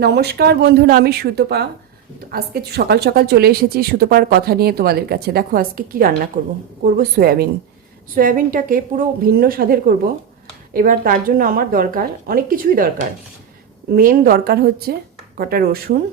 নমস্কার বন্ধুরা আমি সুতপা। আজকে সকাল সকাল চলে এসেছি সুতপার কথা নিয়ে তোমাদের কাছে। দেখো, আজকে কি রান্না করব? করব সয়াবিন। সয়াবিনটাকে পুরো ভিন্ন স্বাদের করব। এবার তার জন্য আমার দরকার অনেক কিছুই দরকার। মেন দরকার হচ্ছে কটা রসুন,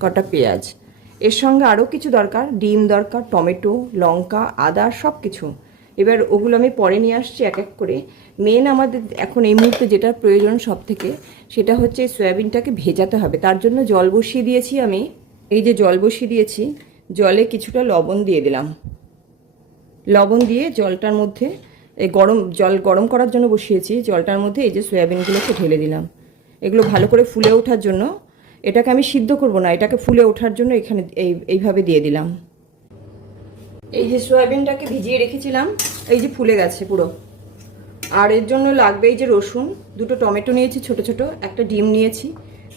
কটা পেঁয়াজ। এর সঙ্গে আরও কিছু দরকার। ডিম দরকার, টমেটো, লঙ্কা, আদা সব কিছু এবার ওগুলো আমি পরে নিয়ে আসছি এক এক করে। মেন আমাদের এখন এই মুহূর্তে যেটা প্রয়োজন সব থেকে সেটা হচ্ছে সয়াবিনটাকে ভেজাতে হবে। তার জন্য জল বসিয়ে দিয়েছি আমি। এই যে জল বসিয়ে দিয়েছি, জলে কিছুটা লবণ দিয়ে দিলাম। লবণ দিয়ে জলটার মধ্যে, এই গরম, জল গরম করার জন্য বসিয়েছি। জলটার মধ্যে এই যে সয়াবিনগুলোকে ঢেলে দিলাম। এগুলো ভালো করে ফুলে ওঠার জন্য, এটাকে আমি সিদ্ধ করব না, এটাকে ফুলে ওঠার জন্য এখানে এই, এইভাবে দিয়ে দিলাম। এই যে সয়াবিনটাকে ভিজিয়ে রেখেছিলাম, এই যে ফুলে গেছে পুরো। আর এর জন্য লাগবে এই যে রসুন, দুটো টমেটো নিয়েছি ছোট ছোট, একটা ডিম নিয়েছি,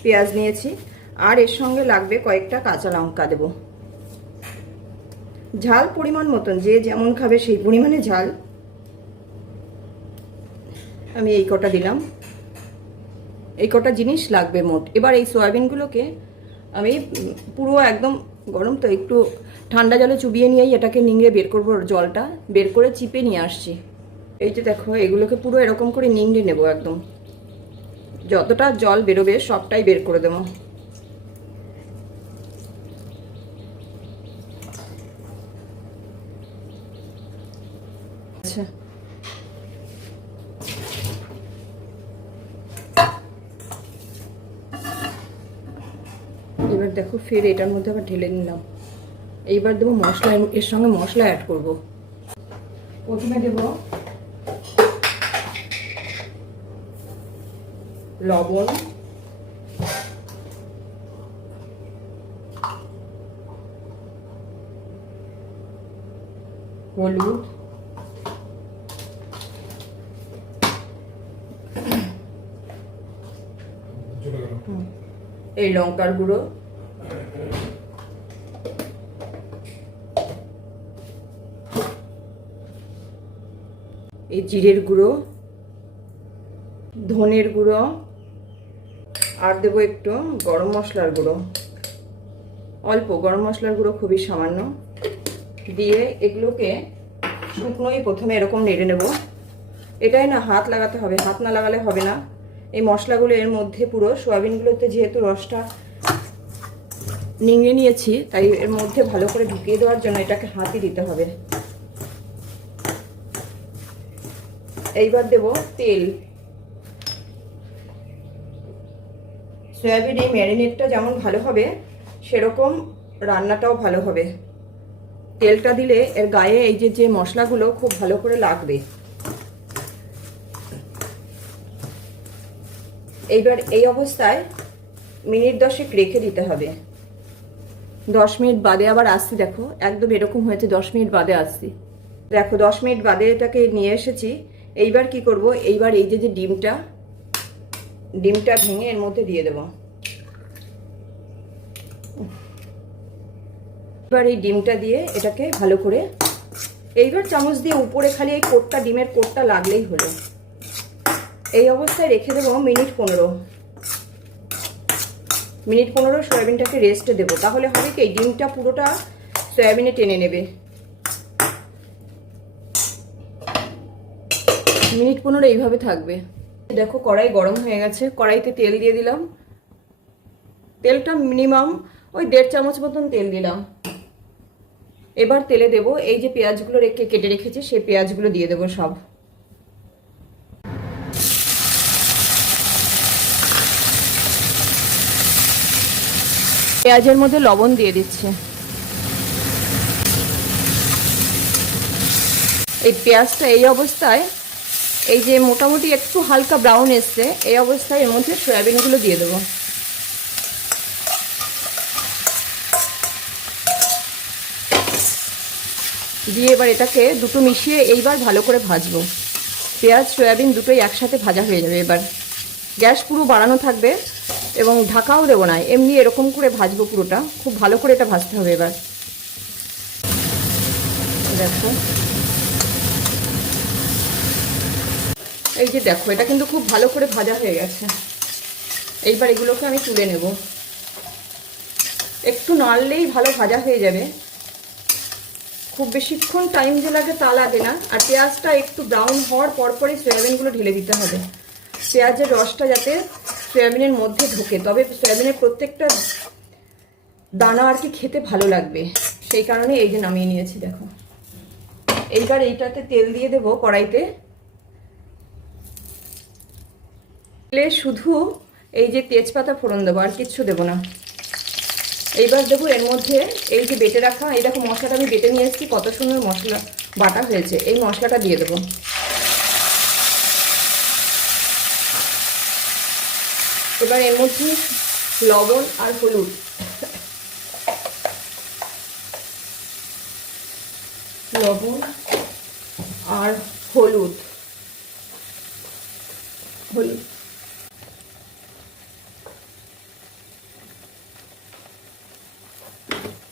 পেঁয়াজ নিয়েছি, আর এর সঙ্গে লাগবে কয়েকটা কাঁচা লঙ্কা দেব। ঝাল পরিমাণ মতন, যে যেমন খাবে সেই পরিমাণে ঝাল। আমি এই কটা দিলাম। এই কটা জিনিস লাগবে মোট। এবার এই সয়াবিনগুলোকে আমি পুরো একদম গরম তো একটু ঠান্ডা জলে চুবিয়ে নিয়েই এটাকে নিংড়ে বের করব জলটা। বের করে চিপে নিয়ে আসছি। এই যে দেখো, এগুলোকে পুরো এরকম করে নিংড়ে নেব একদম। যতটা জল বেরোবে সবটাই বের করে দেবো। আচ্ছা। এবার দেখো, ফের এটার মধ্যে আবার ঢেলে নিলাম। এইবার দেবো মশলা এর সঙ্গে মশলা অ্যাড করব। প্রথমে দেব লবণ। হলুদ। এই লঙ্কার গুঁড়ো। এই জিরের গুঁড়ো, ধনের গুঁড়ো, আর দেবো একটু গরম মশলার গুঁড়ো। অল্প গরম মশলার গুঁড়ো খুবই সামান্য। দিয়ে এগুলোকে শুকনোই প্রথমে এরকম নেড়ে নেব। এটাই না হাত লাগাতে হবে, হাত না লাগালে হবে না। এই মশলাগুলো এর মধ্যে পুরো সোয়াবিনগুলোতে যেহেতু রসটা নিংড়ে নিয়েছি, তাই এর মধ্যে ভালো করে ঢুকিয়ে দেওয়ার জন্য এটাকে হাতই দিতে হবে। এইবার দেব তেল। সয়াবিন এই ম্যারিনেটটা যেমন ভালো হবে, সেরকম রান্নাটাও ভালো হবে। তেলটা দিলে এর গায়ে এই যে যে মশলাগুলো খুব ভালো করে লাগবে। এইবার এই অবস্থায় মিনিট দশেক রেখে দিতে হবে। দশ মিনিট বাদে আবার আসছি, দেখো। একদম এরকম হয়েছে, দশ মিনিট বাদে আসছি। দেখো, দশ মিনিট বাদে এটাকে নিয়ে এসেছি। এইবার কি করব? এইবার এই যে যে ডিমটা ডিমটা ভেঙে এর মধ্যে দিয়ে দেব। এবার এই ডিমটা দিয়ে এটাকে ভালো করে, এইবার চামচ দিয়ে উপরে খালি এই কোটটা, ডিমের কোটটা লাগলেই হলো। এই অবস্থায় রেখে দেবো মিনিট পনেরো। মিনিট পনেরো সয়াবিনটাকে রেস্টে দেবো। তাহলে হবে কি, এই ডিমটা পুরোটা সয়াবিনে টেনে নেবে। মিনিট পনেরো এইভাবে থাকবে। দেখো কড়াই গরম হয়ে গেছে, কড়াইতে তেল দিয়ে দিলাম। তেলটা মিনিমাম ওই দেড় চামচ মতন তেল দিলাম। এবার তেলে দেব, এই যে পেঁয়াজগুলো রেখে কেটে রেখেছি, সেই পেঁয়াজগুলো দিয়ে দেবো সব। পেঁয়াজের মধ্যে লবণ দিয়ে দিচ্ছে। এই পেঁয়াজটা এই অবস্থায় এই যে মোটামুটি একটু হালকা ব্রাউন এসছে, এই অবস্থায় এর মধ্যে সয়াবিনগুলো দিয়ে দেবো। দিয়ে এবার এটাকে দুটো মিশিয়ে এইবার ভালো করে ভাজবো। পেঁয়াজ, সয়াবিন দুটোই একসাথে ভাজা হয়ে যাবে এবার। গ্যাস পুরো বাড়ানো থাকবে এবং ঢাকাও দেবো না, এমনি এরকম করে ভাজবো পুরোটা। খুব ভালো করে এটা ভাজতে হবে এবার। দেখো। এই যে দেখো, এটা কিন্তু খুব ভালো করে ভাজা হয়ে গেছে। এইবার এগুলোকে আমি তুলে নেব। একটু নাড়লেই ভালো ভাজা হয়ে যাবে। খুব বেশিক্ষণ টাইম যে লাগে তা লাগে না। আর পেঁয়াজটা একটু ব্রাউন হওয়ার পরপরই সয়াবিনগুলো ঢেলে দিতে হবে। পেঁয়াজের রসটা যাতে সয়াবিনের মধ্যে ঢোকে। তবে সয়াবিনের প্রত্যেকটা দানা আর কি খেতে ভালো লাগবে। সেই কারণে এই যে নামিয়ে নিয়েছি, দেখো। এইবার এইটাতে তেল দিয়ে দেবো কড়াইতে। তেলে শুধু এই যে তেজপাতা ফোড়ন দেবো, আর কিচ্ছু দেবো না। এইবার দেবো এর মধ্যে এই যে বেটে রাখা, এই দেখো মশলাটা আমি বেটে নিয়ে এসেছি, কত সুন্দর মশলা বাটা হয়েছে। এই মশলাটা দিয়ে দেবো। এবার এর মধ্যে লবণ আর হলুদ। লবণ আর হলুদ। হলুদ।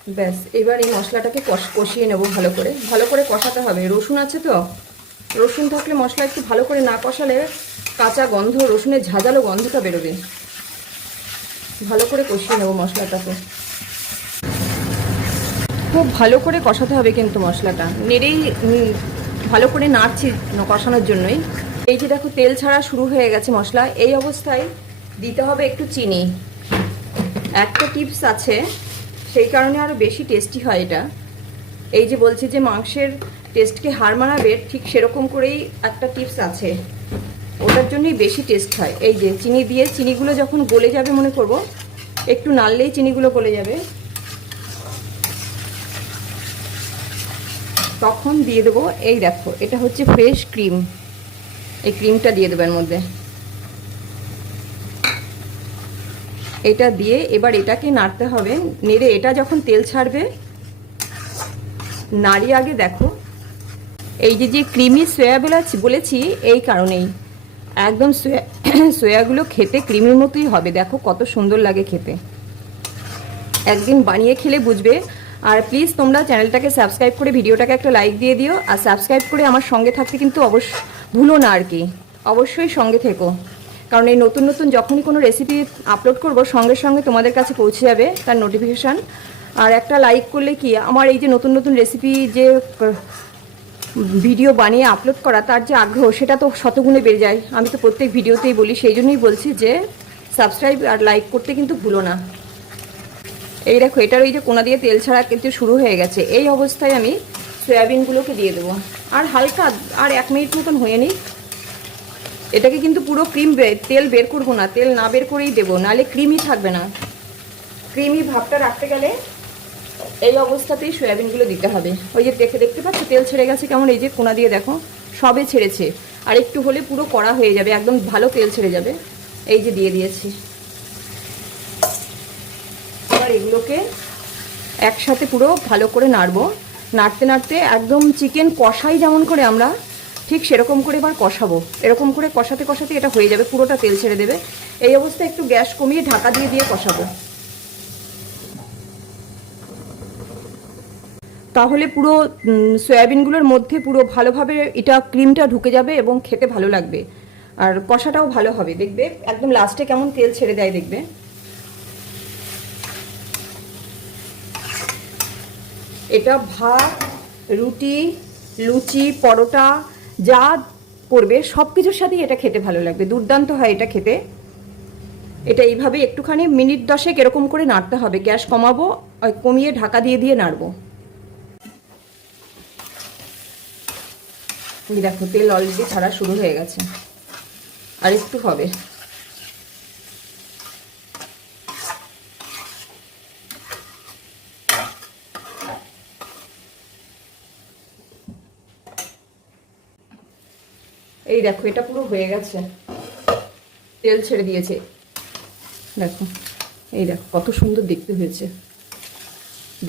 ব্যাস, এবার এই মশলাটাকে কষ- কষিয়ে নেব ভালো করে। ভালো করে কষাতে হবে। রসুন আছে তো? রসুন থাকলে মশলা একটু ভালো করে না কষালে কাঁচা গন্ধ, রসুনের ঝাঁঝালো গন্ধটা বেরোবে। ভালো করে কষিয়ে নেব মশলাটাকে। খুব ভালো করে কষাতে হবে কিন্তু মশলাটা। নেড়েই ভালো করে নাড়ছি কষানোর জন্যই। এই যে দেখো, তেল ছাড়া শুরু হয়ে গেছে মশলা। এই অবস্থায় দিতে হবে একটু চিনি। একটা টিপস আছে সেই কারণে আরও বেশি টেস্টি হয় এটা। এই যে বলছি যে মাংসের টেস্টকে হার মানাবে, ঠিক সেরকম করেই একটা টিপস আছে। ওটার জন্যই বেশি টেস্ট হয়। এই যে চিনি দিয়ে চিনিগুলো যখন গলে যাবে মনে করব, একটু নাড়লেই চিনিগুলো গলে যাবে। তখন দিয়ে দেবো, এই দেখো, এটা হচ্ছে ফ্রেশ ক্রিম এই ক্রিমটা দিয়ে দেবো এর মধ্যে। এটা দিয়ে এবার এটাকে নাড়তে হবে। নেড়ে এটা যখন তেল ছাড়বে নাড়ি আগে দেখো। এই যে যে ক্রিমি সোয়া বলেছি বলেছি, এই কারণেই। একদম সোয়া সোয়াগুলো খেতে ক্রিমির মতোই হবে। দেখো কত সুন্দর লাগে খেতে। একদিন বানিয়ে খেলে বুঝবে। আর প্লিজ তোমরা চ্যানেলটাকে সাবস্ক্রাইব করে ভিডিওটাকে একটা লাইক দিয়ে দিও। আর সাবস্ক্রাইব করে আমার সঙ্গে থাকতে কিন্তু অবশ্য ভুলো না আর কি। অবশ্যই সঙ্গে থেকো। কারণ এই নতুন নতুন যখনই কোনো রেসিপি আপলোড করব, সঙ্গে সঙ্গে তোমাদের কাছে পৌঁছে যাবে তার নোটিফিকেশান আর একটা লাইক করলে কি, আমার এই যে নতুন নতুন রেসিপি যে ভিডিও বানিয়ে আপলোড করা, তার যে আগ্রহ, সেটা তো শতগুণে বেড়ে যায়। আমি তো প্রত্যেক ভিডিওতেই বলি, সেই জন্যই বলছি যে সাবস্ক্রাইব আর লাইক করতে কিন্তু ভুলো না। এই দেখো, এটার ওই যে কোনা দিয়ে তেল ছাড়া কিন্তু শুরু হয়ে গেছে। এই অবস্থায় আমি সয়াবিনগুলোকে দিয়ে দেবো। আর হালকা, আর এক মিনিট মতন হয়ে নিই এটাকে কিন্তু পুরো ক্রিম তেল বের করব না, তেল না বের করেই দেবো নাহলে ক্রিমই থাকবে না। ক্রিমি ভাবটা রাখতে গেলে এই অবস্থাতেই সয়াবিনগুলো দিতে হবে। ওই যে দেখে দেখতে পাচ্ছ, তেল ছেড়ে গেছে কেমন, এই যে কোনা দিয়ে দেখো, সবে ছেড়েছে। আর একটু হলে পুরো কড়া হয়ে যাবে, একদম ভালো তেল ছেড়ে যাবে। এই যে দিয়ে দিয়েছি। এবার এগুলোকে একসাথে পুরো ভালো করে নাড়বো। নাড়তে নাড়তে একদম চিকেন কষাই যেমন করে আমরা ঠিক সেরকম করে এবার কষাবো। এরকম করে কষাতে কষাতে এটা হয়ে যাবে, পুরোটা তেল ছেড়ে দেবে। এই অবস্থায় একটু গ্যাস কমিয়ে ঢাকা দিয়ে দিয়ে কষাবো। তাহলে পুরো সয়াবিনগুলোর মধ্যে পুরো ভালোভাবে এটা ক্রিমটা ঢুকে যাবে এবং খেতে ভালো লাগবে। আর কষাটাও ভালো হবে, দেখবে? একদম লাস্টে কেমন তেল ছেড়ে দেয় দেখবে। এটা ভাত, রুটি, লুচি, পরোটা যা করবে সব কিছুর সাথেই এটা খেতে ভালো লাগবে। দুর্দান্ত হয় এটা খেতে। এটা এইভাবে একটুখানি মিনিট দশেক এরকম করে নাড়তে হবে। গ্যাস কমাবো কমিয়ে ঢাকা দিয়ে দিয়ে নাড়বো। দেখো, তেল অলরেডি ছাড়া শুরু হয়ে গেছে। আর একটু হবে। এই দেখো, এটা পুরো হয়ে গেছে। তেল ছেড়ে দিয়েছে। দেখো, এই দেখো, কত সুন্দর দেখতে হয়েছে।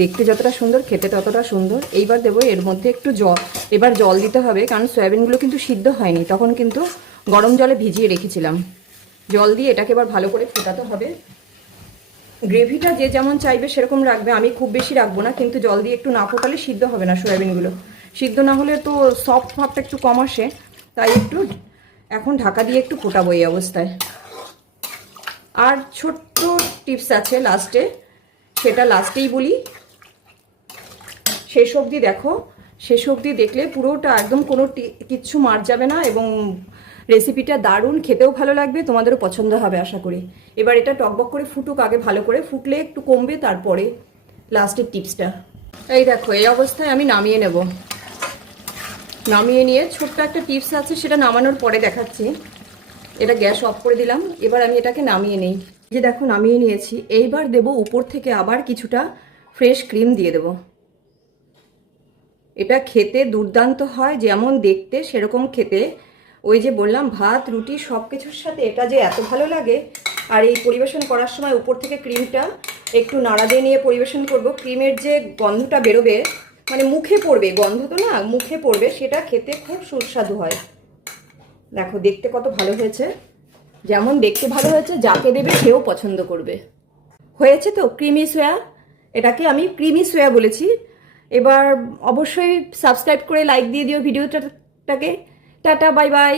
দেখতে যতটা সুন্দর, খেতে ততটা সুন্দর। এইবার দেবো এর মধ্যে একটু জল। এবার জল দিতে হবে, কারণ সয়াবিনগুলো কিন্তু সিদ্ধ হয়নি। তখন কিন্তু গরম জলে ভিজিয়ে রেখেছিলাম। জল দিয়ে এটাকে এবার ভালো করে ফোটাতে হবে। গ্রেভিটা যে যেমন চাইবে সেরকম রাখবে। আমি খুব বেশি রাখব না, কিন্তু জল দিয়ে একটু না ফোটালে সিদ্ধ হবে না সয়াবিনগুলো। সিদ্ধ না হলে তো সফট ভাবটা একটু কম আসে। তাই একটু এখন ঢাকা দিয়ে একটু ফোটাবো এই অবস্থায়। আর ছোট্ট টিপস আছে লাস্টে, সেটা লাস্টেই বলি। শেষ অবধি দেখো, শেষ অবধি দেখলে পুরোটা একদম কোনো কিচ্ছু মার যাবে না এবং রেসিপিটা দারুণ, খেতেও ভালো লাগবে, তোমাদেরও পছন্দ হবে আশা করি। এবার এটা টকবক করে ফুটুক, আগে ভালো করে ফুটলে একটু কমবে, তারপরে লাস্টের টিপসটা। এই দেখো, এই অবস্থায় আমি নামিয়ে নেব। নামিয়ে নিয়ে ছোট্ট একটা টিপস আছে, সেটা নামানোর পরে দেখাচ্ছি। এটা গ্যাস অফ করে দিলাম, এবার আমি এটাকে নামিয়ে নেই। যে দেখো, নামিয়ে নিয়েছি। এইবার দেব উপর থেকে আবার কিছুটা ফ্রেশ ক্রিম দিয়ে দেবো। এটা খেতে দুর্দান্ত হয়, যেমন দেখতে সেরকম খেতে। ওই যে বললাম, ভাত, রুটি সব কিছুর সাথে এটা যে এত ভালো লাগে, আর এই পরিবেশন করার সময় উপর থেকে ক্রিমটা একটু নাড়া দিয়ে নিয়ে পরিবেশন করব। ক্রিমের যে গন্ধটা বেরোবে মানে মুখে পড়বে, গন্ধ তো না, মুখে পড়বে, সেটা খেতে খুব সুস্বাদু হয়। দেখো, দেখতে কত ভালো হয়েছে। যেমন দেখতে ভালো হয়েছে, যাকে দেবে সেও পছন্দ করবে। হয়েছে তো ক্রিমি সোয়া, এটাকে আমি ক্রিমি সোয়া বলেছি। এবার অবশ্যই সাবস্ক্রাইব করে লাইক দিয়ে দিও ভিডিওটাকে টাটা, বাই বাই।